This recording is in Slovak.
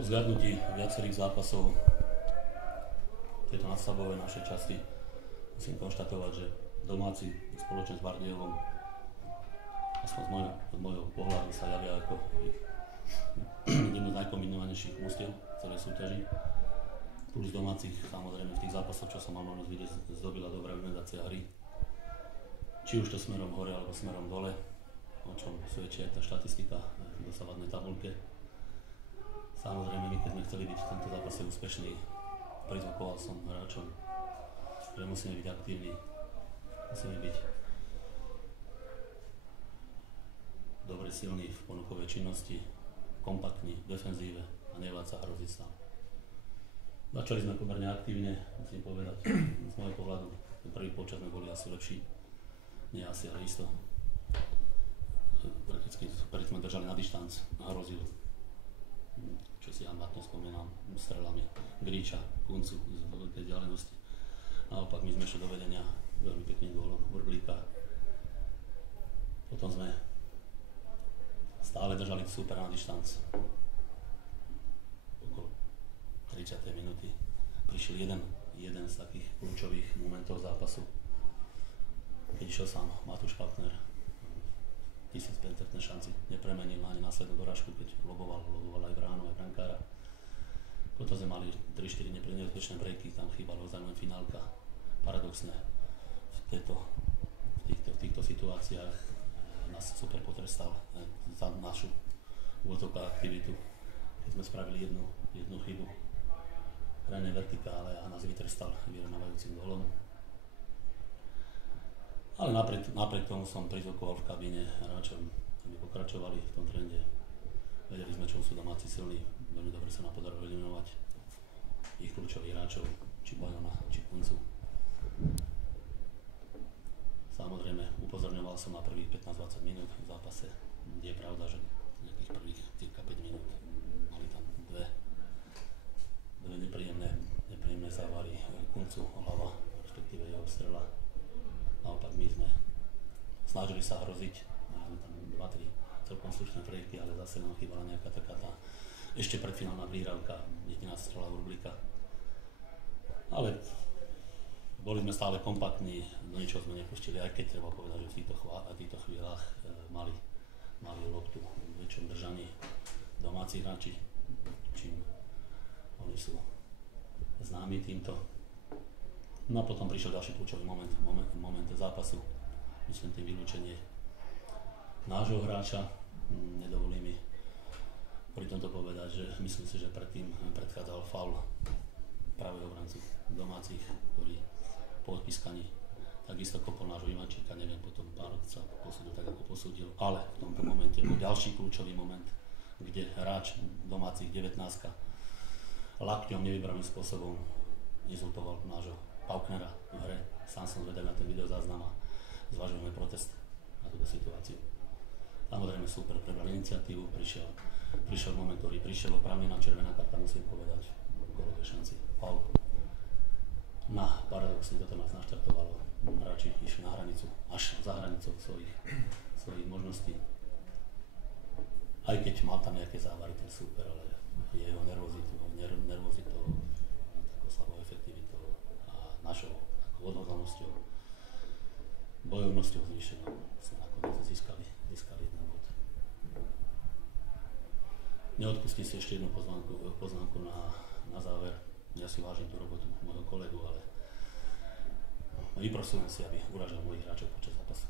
Po zhľadnutí viacerých zápasov tejto nadstavbovej našej časti musím konštatovať, že domáci spoločne s Bardejovou, aspoň z môjho pohľadu, sa javia ako jedno z najkombinovanejších mústiev celej súťaži. Plus domácich, samozrejme v tých zápasoch, čo som mal možnosť vidieť, zdobila dobrá organizácia hry. Či už to smerom hore alebo smerom dole, o čom svedčí aj tá štatistika v dosávadnej tabuľke. Samozrejme, my keď sme chceli byť v tomto zápase úspešní, prizvukoval som hráčom, že musíme byť aktívni, musíme byť dobre silní v ponukovej činnosti, kompaktní v defenzíve a nebáť sa hroziť sa. Začali sme pomerne aktívne, musím povedať, z môjho pohľadu. Ten prvý počas sme boli asi lepší, nie asi, ale isto. Prakticky sme držali na dištanc a hrozil, čo si ja matne spomínam, strelami Gríča, Kuncu z veľkej vzdialenosti. Naopak my sme šli do vedenia veľmi pekným gólom Vrblíka. Potom sme stále držali super na dištanc. Okolo 30. minúty prišiel jeden z takých kľúčových momentov zápasu, keď išiel sám Matúš Pachtner. 1000% šanci nepremenil ani následnú dorážku, keď loboval aj bránu, aj brankára. Potom sme mali 3-4 nebezpečné breaky, tam chýbalo vzájomná finálka. Paradoxne v týchto situáciách nás super potrestal za našu úvodzovú aktivitu, keď sme spravili jednu chybu v krajnej vertikále a nás vytrestal vyrovnávajúcim gólom. Ale napriek tomu som prizvukoval v kabíne hráčom, aby pokračovali v tom trende. Vedeli sme, čo sú domáci silní, veľmi dobre sa nám podarilo eliminovať ich kľúčových hráčov, či Bojana, či Kuncu. Samozrejme, upozorňoval som na prvých 15-20 minút v zápase, kde je pravda, že nejakých prvých cirka 5 minút mali tam dve nepríjemné závary Kuncu hlava, respektíve jeho strela. Naopak my sme snažili sa hroziť, máme tam 2-3 celkom slušné projekty, ale zase nám chýbala nejaká taká tá ešte predfinálna príhrávka, jediná strela Vrblíka. Ale boli sme stále kompaktní, do ničoho sme nepustili, aj keď treba povedať, že v týchto chvíľach mali loptu v väčšom držaní domáci hráči, čím oni sú známi týmto. No a potom prišiel ďalší kľúčový moment zápasu. Myslím tým vylúčenie nášho hráča. Nedovolí mi pri tomto povedať, že myslím si, že predtým predchádzal faul pravého obrancu domácich, ktorý po odpískaní takisto kopol nášho Ivančíka, neviem potom pár sa posúdil tak, ako posúdil, ale v tomto momente bol ďalší kľúčový moment, kde hráč domácich 19 lakťom nevybraným spôsobom inzultoval nášho Pauknera v hre. Sám som zvedel na ten videozáznam a zvažujeme protest na túto situáciu. Samozrejme super prebral iniciatívu, prišiel moment, ktorý prišiel, oprávnená červená karta, musím povedať, gólovej šanci, faul. Paradoxne toto nás naštartovalo. Hráči išli na hranicu, až za hranicou svojich možností. Aj keď mal tam nejaké závary, ten super, ale jeho nervozitou, takou slabou efektivitou a našou odhodlanosťou, bojovnosťou zvýšenou sme nakoniec získali jeden bod. Neodpustím si ešte jednu poznámku na záver. Ja si vážim tú robotu môjho kolegu, ale vyprosujem si, aby uražal mojich hráčov počas zápasu.